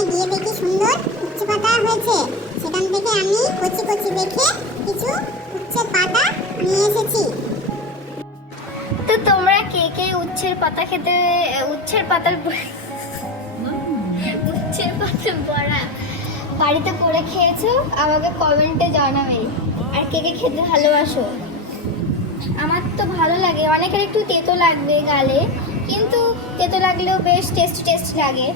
বাগানে গিয়ে দেখি সুন্দর উচ্ছে পাতা হয়েছে। সেখান থেকে আমি কচি কচি দেখে কিছু উচ্ছে পাতা নিয়ে এসেছি। তো তোমরা কে কে উচ্ছের পাতা খেতে, উচ্ছের পাতার উচ্ছের পাতা বড়া বাড়িতে করে খেয়েছো আমাকে কমেন্টে জানাবে। আর কে কে খেতে ভালোবাসো? আমার তো ভালো লাগে, অনেকের একটু তেতো লাগবে গালে, কিন্তু তেতো লাগলেও বেশ টেস্ট লাগে।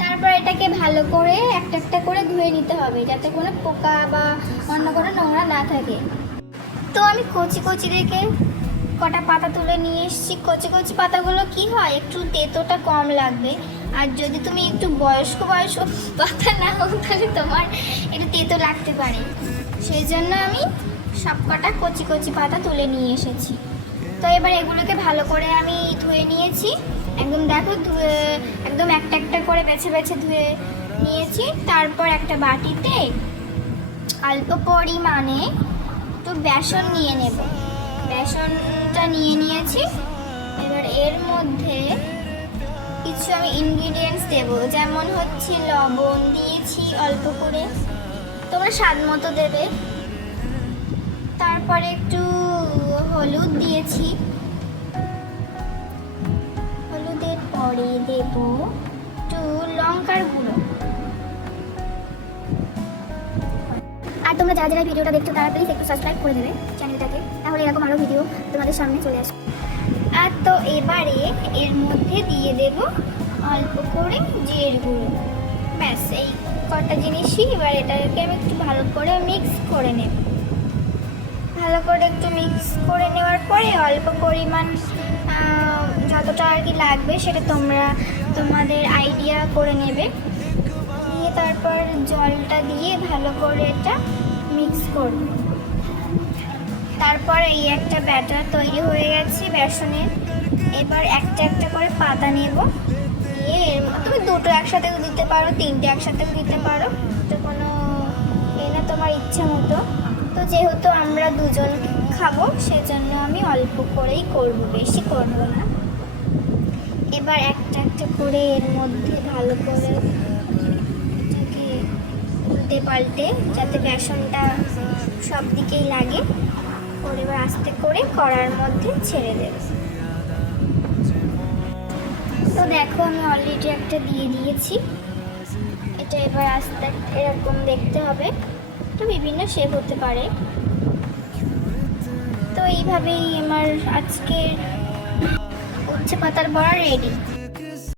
তারপর এটাকে ভালো করে একটা একটা করে ধুয়ে নিতে হবে যাতে কোনো পোকা বা অন্য কোনো নোংরা না থাকে। তো আমি কচি কচি দেখে কটা পাতা তুলে নিয়ে এসেছি। কচি কচি পাতাগুলো কি হয়, একটু তেতোটা কম লাগবে। আর যদি তুমি একটু বয়স্ক পাতা না হোক তাহলে তোমার একটু তেতো লাগতে পারে। সেই জন্য আমি সব কটা কচি কচি পাতা তুলে নিয়ে এসেছি। তো এবার এগুলোকে ভালো করে আমি ধুয়ে নিয়েছি। একদম দেখো ধুয়ে একদম একটা একটা করে বেছে বেছে ধুয়ে নিয়েছি। তারপর একটা বাটিতে অল্প পরিমাণে একটু বেসন নিয়ে নেব। বেসনটা নিয়ে নিয়েছি। এবার এর মধ্যে কিছু আমি ইনগ্রিডিয়েন্টস দেব, যেমন হচ্ছে লবণ দিয়েছি অল্প করে, তোমরা স্বাদ মতো দেবে। তারপরে একটু হলুদ দিয়েছি, হলুদের পরে দেব একটু লঙ্কার গুঁড়ো। আর তোমরা যারা যারা ভিডিওটা দেখছো তারা প্লিজ একটু সাবস্ক্রাইব করে দেবে চ্যানেলটাকে, তাহলে এরকম আরও ভিডিও তোমাদের সামনে চলে আসবে। আর তো এবারে এর মধ্যে দিয়ে দেব অল্প করে জিরের গুঁড়ো। ব্যাস এই কটা জিনিসই। এবার এটাকে আমি একটু ভালো করে মিক্স করে নেব। ভালো করে একটু মিক্স করে নেওয়ার পরে অল্প পরিমাণ যতটা আর কি লাগবে সেটা তোমরা তোমাদের আইডিয়া করে নেবে। দিয়ে তারপর জলটা দিয়ে ভালো করে এটা মিক্স করবে। তারপর এই একটা ব্যাটার তৈরি হয়ে গেছে বেসনের। এবার একটা একটা করে পাতা নেব, দিয়ে তুমি দুটো একসাথেও দিতে পারো, তিনটে একসাথেও দিতে পারো, তো কোনো না, তোমার ইচ্ছা মতো। তো যেহেতু আমরা দুজন খাবো সেজন্য আমি অল্প করেই করব, বেশি করব না। এবার একটা একটা করে এর মধ্যে ভালো করে এটাকে উল্টে পাল্টে যাতে বেসনটা সব দিকেই লাগে, করে এবার আস্তে করে কড়ার মধ্যে ছেড়ে দেব। তো দেখো আমি অলরেডি একটা দিয়ে দিয়েছি। এটা এবার আস্তে এরকম দেখতে হবে, তো বিভিন্ন শেপ হতে পারে। তো এইভাবেই আমার আজকের উচ্ছে পাতার বড়া রেডি।